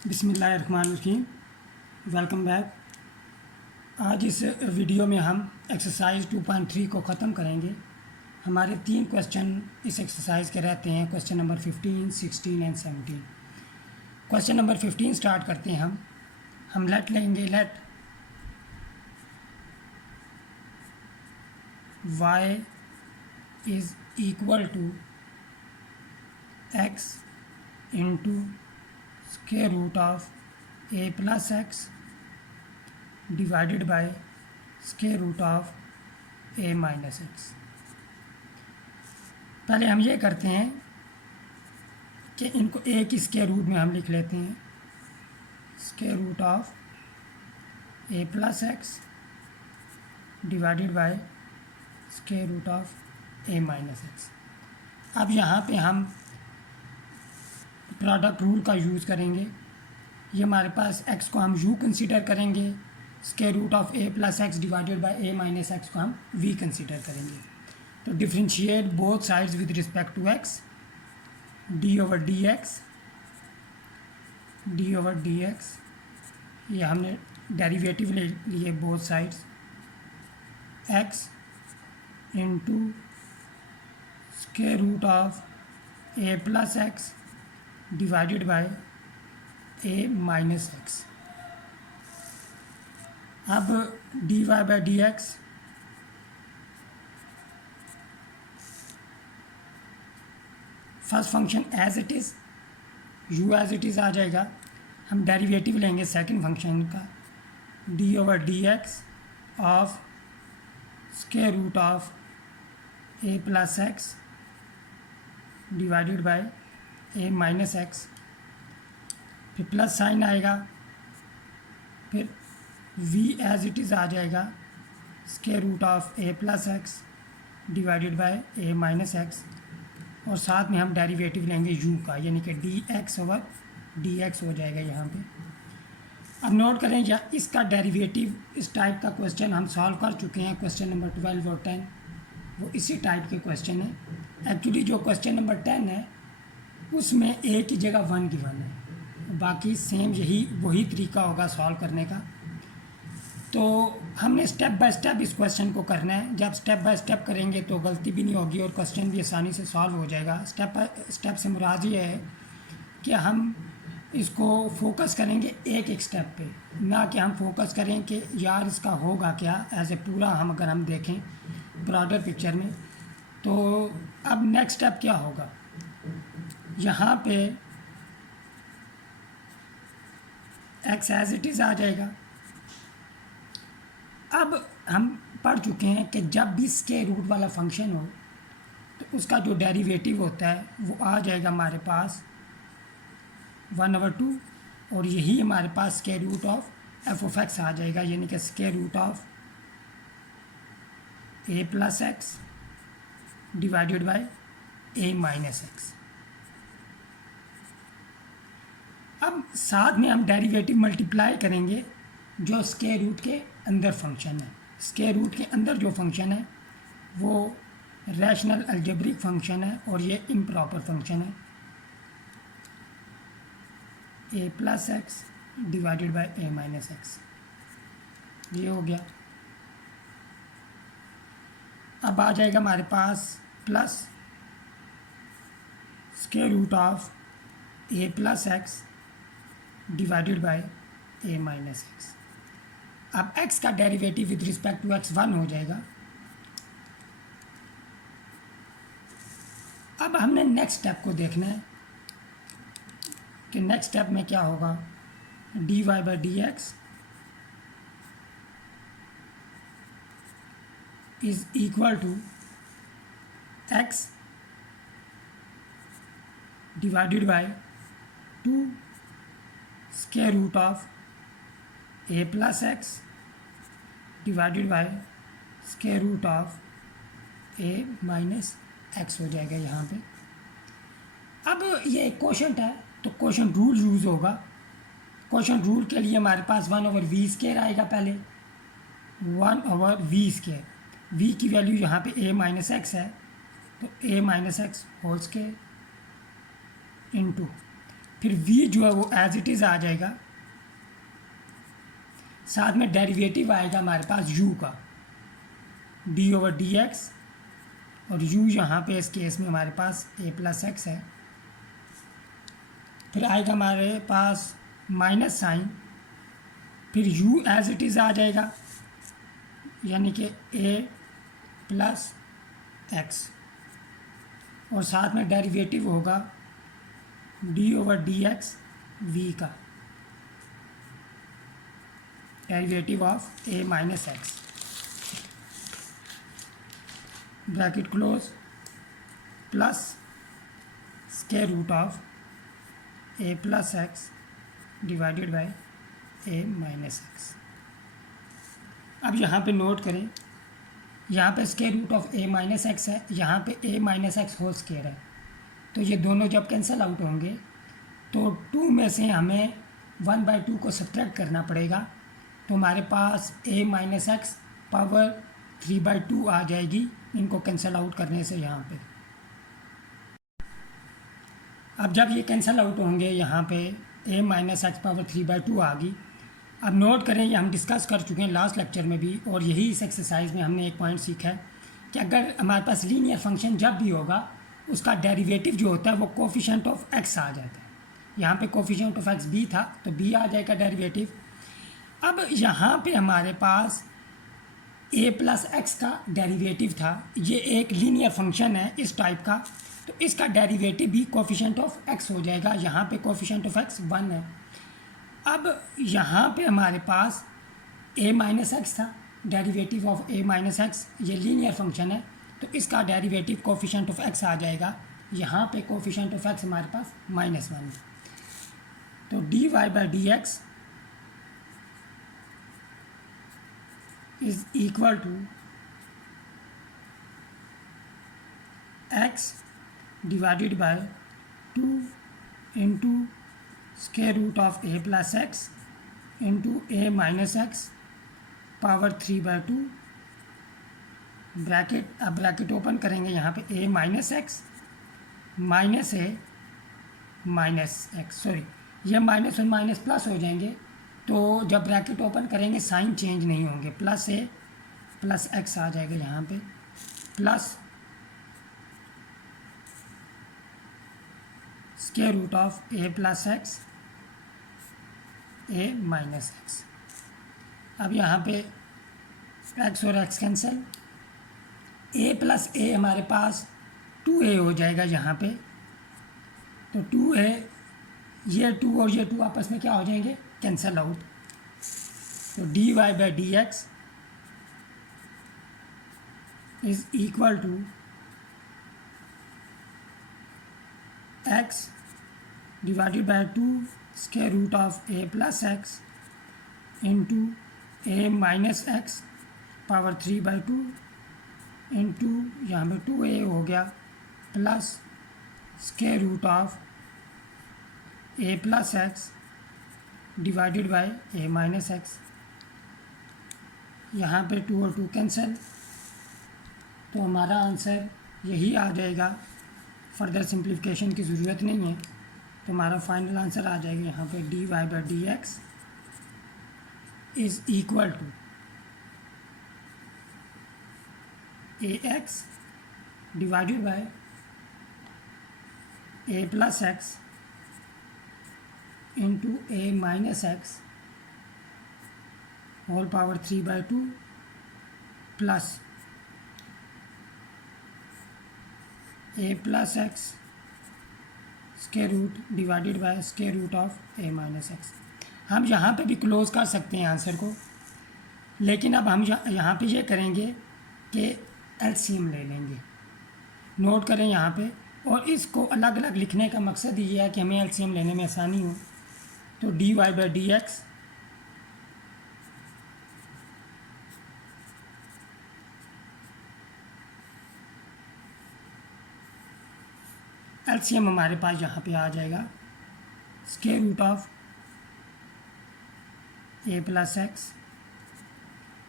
बिस्मिल्लाहिर्रहमानिर्रहीम। Welcome back. आज इस वीडियो में हम एक्सरसाइज 2.3 को ख़त्म करेंगे। हमारे 3 क्वेश्चन इस एक्सरसाइज के रहते हैं, question number 15, 16 and 17। Question number 15 start करते हैं हम लेट लेंगे। Let y is equal to x into square root of a plus x divided by square root of a minus x। पहले हम ये करते हैं कि इनको a की स्क्वायर रूट में हम लिख लेते हैं, square root of a plus x divided by square root of a minus x। अब यहाँ पे हम प्रोडक्ट रूल का यूज़ करेंगे। ये हमारे पास x को हम u कंसीडर करेंगे, square root of a plus x divided by a minus x को हम v कंसीडर करेंगे। तो differentiate both sides with respect to x, d over dx, ये हमने डेरिवेटिव ले लिए both sides, x into square root of a plus x divided by a minus x. अब dy by d x first function as it is, u as it is आ जाएगा। हम derivative लेंगे second function का, d over d x of square root of a plus x divided by a minus x. फिर plus sign आएगा, फिर v as it is आ जाएगा, square root of a plus x divided by a minus x, और साथ में हम derivative लेंगे u का, यानी कि dx ओवर dx हो जाएगा यहाँ पे। अब नोट करें या इसका डेरिवेटिव, इस टाइप का क्वेश्चन हम सॉल्व कर चुके हैं। क्वेश्चन नंबर 12 और 10 वो इसी टाइप के क्वेश्चन है। एक्चुअली जो क्वेश्चन नंबर 10 है उसमें a की जगह 1 गिवन है, बाकी सेम वही तरीका होगा सॉल्व करने का। तो हमने स्टेप बाय स्टेप इस क्वेश्चन को करना है। जब स्टेप बाय स्टेप करेंगे तो गलती भी नहीं होगी और क्वेश्चन भी आसानी से सॉल्व हो जाएगा। स्टेप बाय स्टेप से मुराद ये है कि हम इसको फोकस करेंगे एक एक स्टेप पे, ना कि हम फोकस करें कि यार इसका होगा क्या एज ए पूरा। हम अगर हम देखें ब्रॉडर पिक्चर में, तो अब नेक्स्ट स्टेप क्या होगा, यहाँ पे x एज इट इज़ आ जाएगा। अब हम पढ़ चुके हैं कि जब भी स्क्वायर रूट वाला फंक्शन हो तो उसका जो डेरिवेटिव होता है वो आ जाएगा हमारे पास 1/2, और यही हमारे पास square root of f of x आ जाएगा, यानी कि square root of a plus x divided by a minus x. अब साथ में हम डेरिवेटिव मल्टीप्लाई करेंगे जो स्क्वायर रूट के अंदर फंक्शन है। स्क्वायर रूट के अंदर जो फंक्शन है वो रैशनल अलजेब्रिक फंक्शन है और ये इम्प्रॉपर फंक्शन है, a plus x divided by a minus x. ये हो गया। अब आ जाएगा हमारे पास plus square root of a plus x divided by a minus x. अब x का derivative with respect to x 1 हो जाएगा। अब हमने नेक्स्ट स्टेप को देखना है कि नेक्स्ट स्टेप में क्या होगा। dy by d x is equal to x divided by 2 square root of a plus x divided by square root of a minus x हो जाएगा यहाँ पे। अब ये क्वोशंट है तो क्वोशंट रूल यूज़ होगा। क्वोशंट रूल के लिए हमारे पास 1/v स्क्वायर आएगा। पहले 1/v स्क्वायर, v की वैल्यू यहाँ पे a माइनस एक्स है तो a minus x whole square into फिर v जो है वो एज इट इज़ आ जाएगा, साथ में डेरिवेटिव आएगा हमारे पास u का d/dx, और u यहाँ पे इस केस में हमारे पास a + x है। फिर आएगा हमारे पास माइनस साइन, फिर u एज इट इज़ आ जाएगा, यानी कि a + x, और साथ में डेरिवेटिव होगा d/dx v का, derivative of a - x, bracket close, plus square root of a + x divided by a - x। अब यहाँ पे नोट करें, यहाँ पे square root of a - x है, यहाँ पे a - x होल स्क्वायर है, तो ये दोनों जब कैंसिल आउट होंगे तो 2 में से हमें 1/2 को सब्ट्रैक्ट करना पड़ेगा, तो हमारे पास a - x पावर 3/2 आ जाएगी इनको कैंसिल आउट करने से यहाँ पे। अब जब ये कैंसिल आउट होंगे यहाँ पे a - x पावर 3/2 आ गई। अब नोट करें, ये हम डिस्कस कर चुके हैं लास्ट लेक्चर में भी, और यही इस एक्सरसाइज में हमने एक पॉइंट सीखा है कि अगर हमारे पास लीनियर फंक्शन जब भी होगा उसका डेरिवेटिव जो होता है वो कोफिशिएंट ऑफ x आ जाता है। यहाँ पे कोफिशिएंट ऑफ x b था तो b आ जाएगा डेरिवेटिव। अब यहाँ पे हमारे पास a + x का डेरिवेटिव था, ये एक लीनियर फंक्शन है इस टाइप का, तो इसका डेरिवेटिव भी कोफिशिएंट ऑफ x हो जाएगा। यहाँ पे कोफिशिएंट ऑफ x 1 है। अब यहाँ पे हमारे पास a - x था, डेरिवेटिव ऑफ a - x, ये लीनियर फंक्शन है तो इसका डेरिवेटिव कोफिशिएंट ऑफ x आ जाएगा। यहाँ पे कोफिशिएंट ऑफ x हमारे पास -1 है, तो dy/dx is equal to x divided by 2 into square root of a + x into a - x power 3/2 bracket. अब ब्रैकेट ओपन करेंगे, यहाँ पे a - x minus a - x, sorry ये माइनस और माइनस प्लस हो जाएंगे, तो जब ब्रैकेट ओपन करेंगे साइन चेंज नहीं होंगे, +a + x आ जाएगा यहाँ पे, plus square root of a + x a - x। अब यहाँ पे x और x कैंसिल, a + a हमारे पास 2a हो जाएगा यहाँ पे, तो 2a, ये 2 और ये 2 आपस में क्या हो जाएंगे, कैंसिल आउट, तो dy/dx is equal to x divided by 2 square root of a + x into a - x power 3/2 into यहाँ पे 2a हो गया, plus square root of a + x divided by a - x। यहाँ पे 2 और 2 कैंसिल, तो हमारा आंसर यही आ जाएगा, फर्दर सिंप्लीफिकेशन की ज़रूरत नहीं है, तो हमारा फाइनल आंसर आ जाएगा यहाँ पे dy/dx is equal to ax divided by a + x into a - x whole power 3/2 plus a + x square root divided by square root of a - x। हम यहाँ पे भी क्लोज कर सकते हैं आंसर को, लेकिन अब हम यहाँ पे ये करेंगे कि एलसीएम ले लेंगे। नोट करें यहाँ पे, और इसको अलग अलग लिखने का मकसद ये है कि हमें एलसीएम लेने में आसानी हो, तो dy/dx एलसीएम हमारे पास यहाँ पे आ जाएगा square root of a + x,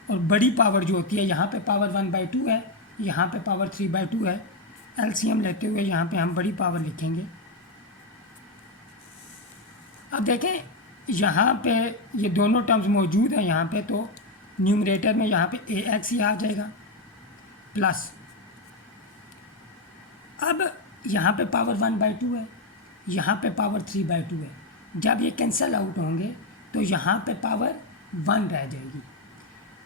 और बड़ी पावर जो होती है यहाँ पे पावर 1/2 है, यहाँ पे पावर 3/2 है। एलसीएम लेते हुए यहाँ पे हम बड़ी पावर लिखेंगे, अब देखें यहाँ पे ये दोनों टर्म्स मौजूद हैं यहाँ पे, तो न्यूमरेटर में यहाँ पे ए एक्स ही आ जाएगा प्लस, अब यहाँ पे पावर 1/2 है, यहाँ पे पावर 3/2 है। जब ये कैंसिल आउट होंगे तो यहाँ पे पावर 1 रह जाएगी।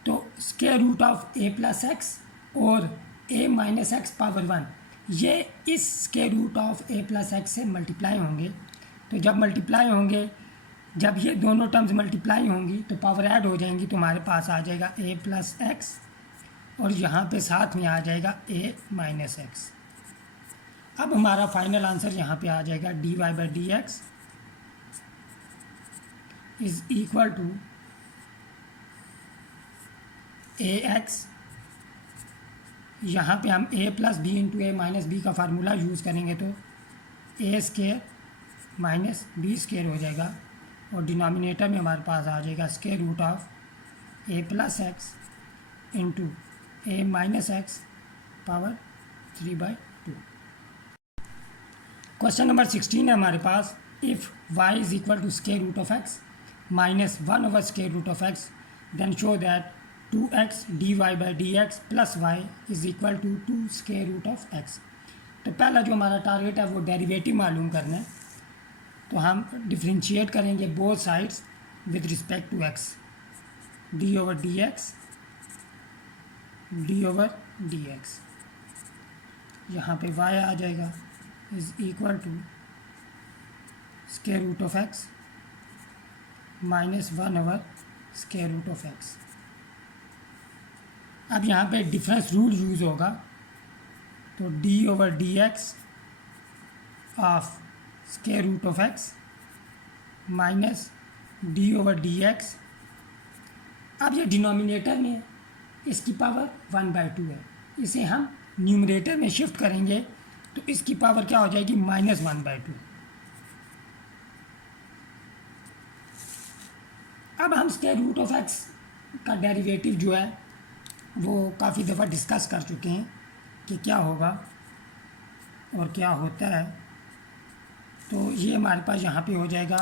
तो square root of a plus x और ए माइनस एक्स पावर 1 ये इस square root of a plus x से मल्टीप्लाई होंगे। तो जब मल्टीप्लाई होंगे, जब ये दोनों टर्म्स मल्टीप्लाई होंगी तो पावर ऐड हो जाएंगी, तो हमारे पास आ जाएगा ए प्लस एक्स और यहाँ पे साथ में आ जाएगा ए माइनस एक्स। अब हमारा फाइनल आंसर यहाँ पे आ जाएगा dy/dx is equal to a x. यहाँ पे हम a plus b into a minus b का फार्मूला यूज़ करेंगे तो a square minus b square हो जाएगा और डिनोमिनेटर में हमारे पास आ जाएगा square root of a plus x into a minus x power 3/2। Question number 16 है हमारे पास, if y is equal to square root of x minus 1 over square root of x then show that 2x dy/dx plus y is equal to 2 square root of x। तो पहला जो हमारा target है वो derivative मालूम करना है, तो हम डिफ्रेंशिएट करेंगे both sides with respect to x, d/dx यहाँ पे y आ जाएगा is equal to square root of x minus 1 over square root of x। अब यहाँ पे डिफरेंस रूल यूज़ होगा, तो d/dx of square root of x minus d/dx। अब ये डिनोमिनेटर में है, इसकी पावर 1/2 है, इसे हम न्यूमरेटर में शिफ्ट करेंगे तो इसकी पावर क्या हो जाएगी -1/2। अब हम स्क्वायर रूट ऑफ x का डेरिवेटिव जो है वो काफ़ी दफ़ा डिस्कस कर चुके हैं कि क्या होगा और क्या होता है। तो ये हमारे पास यहाँ पे हो जाएगा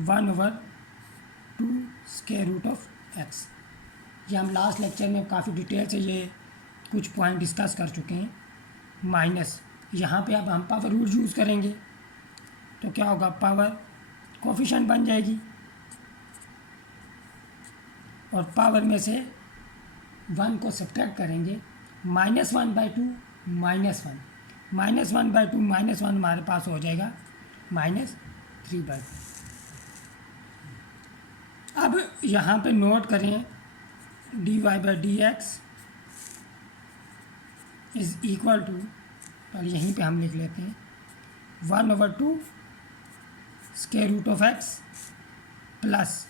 1/2 स्क्वायर रूट ऑफ x। ये हम लास्ट लेक्चर में काफ़ी डिटेल से ये कुछ पॉइंट डिस्कस कर चुके हैं। माइनस यहाँ पे अब हम पावर रूल यूज़ करेंगे तो क्या होगा, पावर कोफिशिएंट बन जाएगी और पावर में से 1 को सब्ट्रैक्ट करेंगे, -1/2 -1 -1/2 -1 हमारे पास हो जाएगा -3/2। अब यहाँ पे नोट करें dy/dx इज़ इक्वल टू, पहले यहीं पे हम लिख लेते हैं 1/2 square root of x plus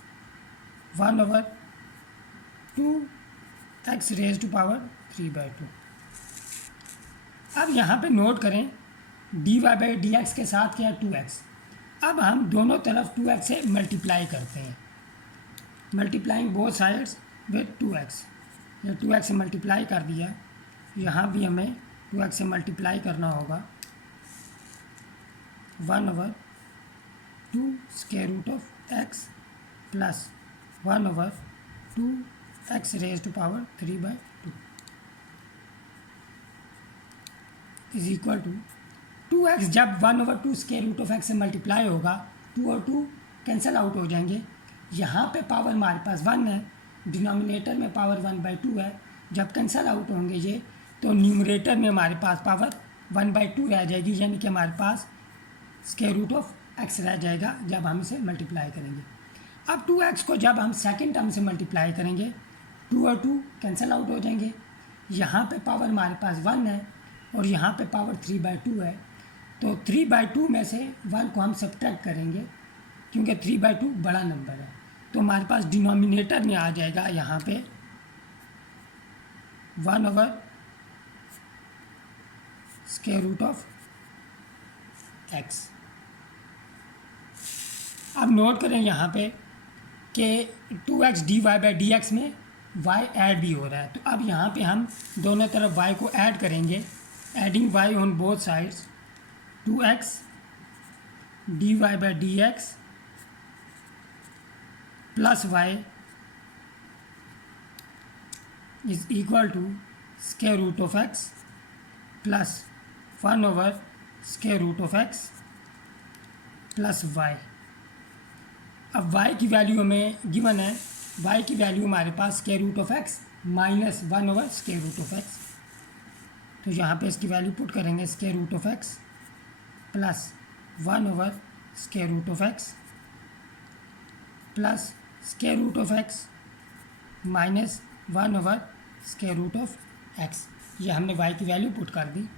1/2 x raise to power 3/2। अब यहाँ पे नोट करें dy/dx के साथ क्या है 2x। अब हम दोनों तरफ 2x से मल्टीप्लाई करते हैं, multiplying both sides with 2x। ये 2x से मल्टीप्लाई कर दिया, यहाँ भी हमें 2x से मल्टीप्लाई करना होगा 1/2 square root of x plus 1/2 x raise to power 3/2 is equal to 2x। जब 1/2 स्क्वायर रूट ऑफ x से मल्टीप्लाई होगा 2 और 2 कैंसिल आउट हो जाएंगे। यहाँ पे पावर हमारे पास 1 है, डिनोमिनेटर में पावर 1/2 है। जब कैंसिल आउट होंगे ये, तो न्यूमरेटर में हमारे पास पावर 1/2 रह जाएगी, यानी कि हमारे पास स्क्वायर रूट ऑफ x रह जाएगा जब हम इसे मल्टीप्लाई करेंगे। अब 2x को जब हम सेकेंड टर्म से मल्टीप्लाई करेंगे 2 और 2 कैंसिल आउट हो जाएंगे। यहाँ पे पावर हमारे पास 1 है और यहाँ पे पावर 3/2 है, तो 3/2 में से 1 को हम सब्ट्रैक्ट करेंगे क्योंकि 3/2 बड़ा नंबर है। तो हमारे पास डिनोमिनेटर में आ जाएगा यहाँ पे 1/, स्क्वायर रूट ऑफ x। अब नोट करें यहाँ पे कि 2x dy/dx में y ऐड भी हो रहा है, तो अब यहाँ पे हम दोनों तरफ y को ऐड करेंगे, adding y on both sides 2x dy/dx plus y is equal to square root of x plus square root of x plus y. अब y की वैल्यू हमें गिवन है, y की वैल्यू हमारे पास square root of x minus square root of x. तो यहाँ पे इसकी वैल्यू पुट करेंगे square root of x plus square root of x plus square root of x minus square root of x. ये हमने y की value put कर दी।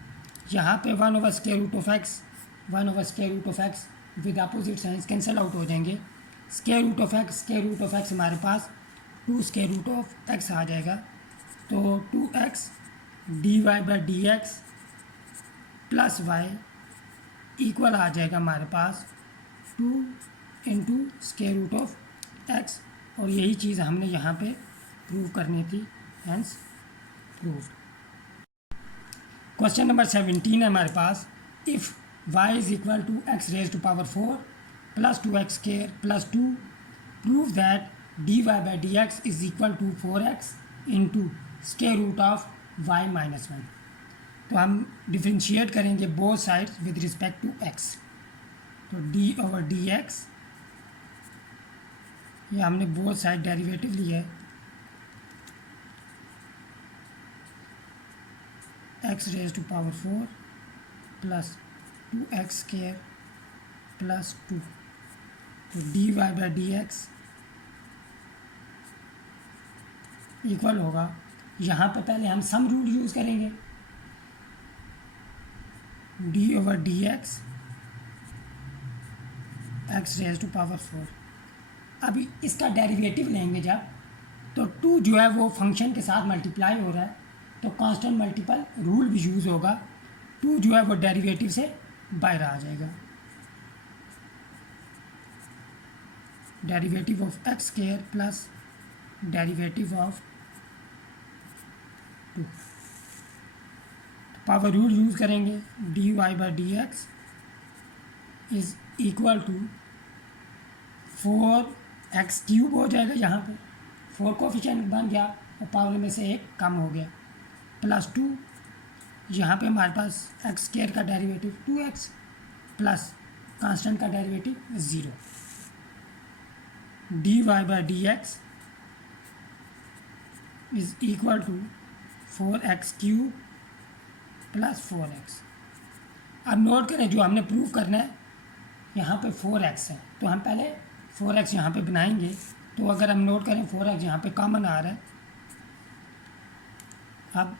यहाँ पे square root of x square root of x with opposite signs cancel out हो जाएंगे। Square root of x हमारे पास 2 स्क्वायर रूट ऑफ एक्स आ जाएगा। तो 2x dy/dx plus Y equal आ जाएगा हमारे पास 2 into square root of x. और यही चीज़ हमने यहाँ पे प्रूव करनी थी, हेंस प्रूव्ड। क्वेश्चन नंबर 17 है हमारे पास, if y is equal to x raise to power 4 plus 2x square plus 2 prove that dy/dx is equal to 4x into square root of y minus 1। तो हम differentiate करेंगे both sides with respect to x। तो d/dx, ये हमने both side derivative लिया है, x raise to power 4 plus 2x square plus 2। तो dy/dx equal होगा, यहाँ पे पहले हम सम रूल यूज़ करेंगे, d/dx x raise to power 4। अभी इसका डेरिवेटिव लेंगे जब, तो 2 जो है वो फंक्शन के साथ मल्टीप्लाई हो रहा है, तो कांस्टेंट मल्टीपल रूल भी यूज़ होगा। 2 जो है वो डेरिवेटिव से बाहर आ जाएगा। Derivative of x square plus derivative of 2, power rule use करेंगे, dy/dx is equal to 4x³ हो जाएगा। यहाँ पे 4 कोफिशिएंट बन गया और पावर में से 1 कम हो गया, प्लस 2। यहाँ पे हमारे पास एक्स स्क्वायर का डेरिवेटिव 2x प्लस कांस्टेंट का derivative 0। dy/dx is equal to 4x³ plus 4x। अब नोट करें, जो हमने प्रूव करना है यहाँ पे 4x है, तो हम पहले 4x यहाँ पे बनाएंगे। तो अगर हम नोट करें 4x यहाँ पे कॉमन आ रहा है, अब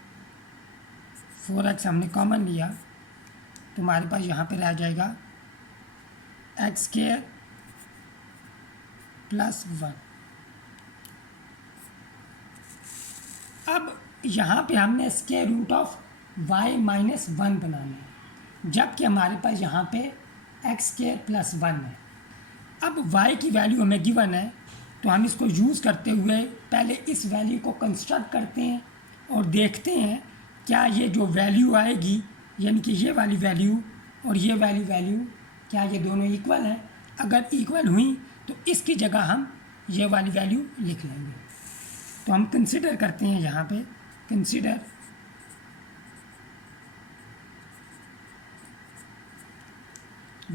4x हमने कॉमन लिया तो हमारे पास यहाँ पे रह जाएगा x² प्लस 1। अब यहाँ पे हमने square root of y minus 1 बनाना है, जबकि हमारे पास यहाँ पे x² प्लस 1 है। अब y की वैल्यू हमें गिवन है, तो हम इसको यूज़ करते हुए पहले इस वैल्यू को कंस्ट्रक्ट करते हैं और देखते हैं क्या ये जो वैल्यू आएगी, यानी कि ये वाली वैल्यू और ये वाली वैल्यू, क्या ये दोनों इक्वल हैं। अगर इक्वल हुई तो इसकी जगह हम ये वाली वैल्यू लिख लेंगे। तो हम कंसिडर करते हैं यहाँ पे, consider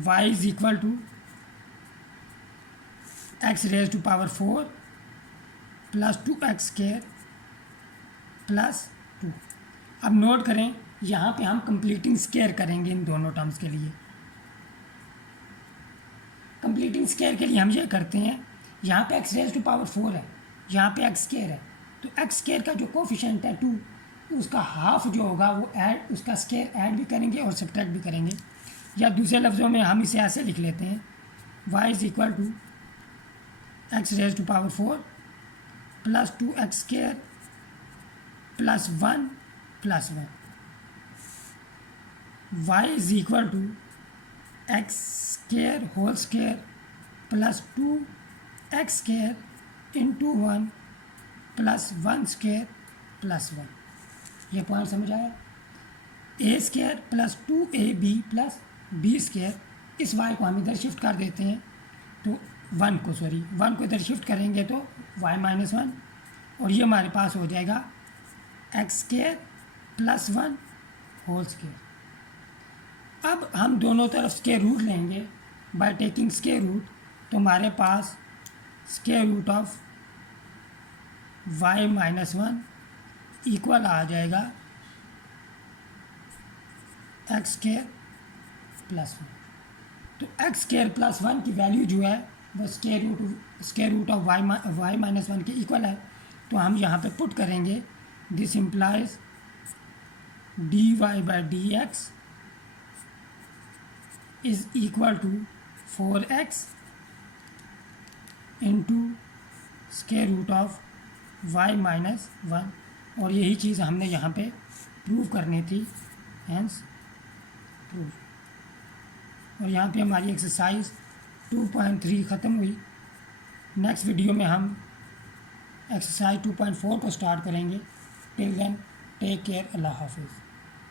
y is equal to x raise to power 4 plus 2x square plus 2। अब नोट करें, यहाँ पे हम कंप्लीटिंग स्क्वायर करेंगे इन दोनों टर्म्स के लिए। कंप्लीटिंग स्क्वायर के लिए हम ये करते हैं, यहाँ पे x रेज टू पावर 4 है, यहाँ पे x स्क्वायर है, तो x स्क्वायर का जो कोफिशिएंट है 2, उसका हाफ जो होगा वो ऐड, उसका स्क्वायर ऐड भी करेंगे और सब्ट्रैक्ट भी करेंगे। या दूसरे लफ्ज़ों में हम इसे ऐसे लिख लेते हैं, y is equal to x raise to power 4 plus 2x square plus 1 plus 1। y is equal to x square whole square plus 2x square into 1 plus 1 square plus 1। ये पॉइंट समझ आया। a square plus 2ab plus b square, इस y को हम इधर shift कर देते हैं, तो वन को इधर शिफ्ट करेंगे तो y-1, और ये हमारे पास हो जाएगा x² + 1 होल स्क्वायर। अब हम दोनों तरफ स्क्वायर रूट लेंगे बाय टेकिंग स्क्वायर रूट, तो हमारे पास square root of y-1 equal आ जाएगा x² + 1। तो x² + 1 की वैल्यू जो है वो स्क्वायर रूट ऑफ y-1 के इक्वल है। तो हम यहाँ पे पुट करेंगे, this implies dy/dx is equal to 4x into square root of y-1, और यही चीज़ हमने यहाँ पे प्रूव करनी थी, हेंस प्रूव। और यहाँ पे हमारी एक्सरसाइज 2.3 ख़त्म हुई। नेक्स्ट वीडियो में हम एक्सरसाइज 2.4 को स्टार्ट करेंगे। टिल देन टेक केयर, अल्लाह हाफिज़।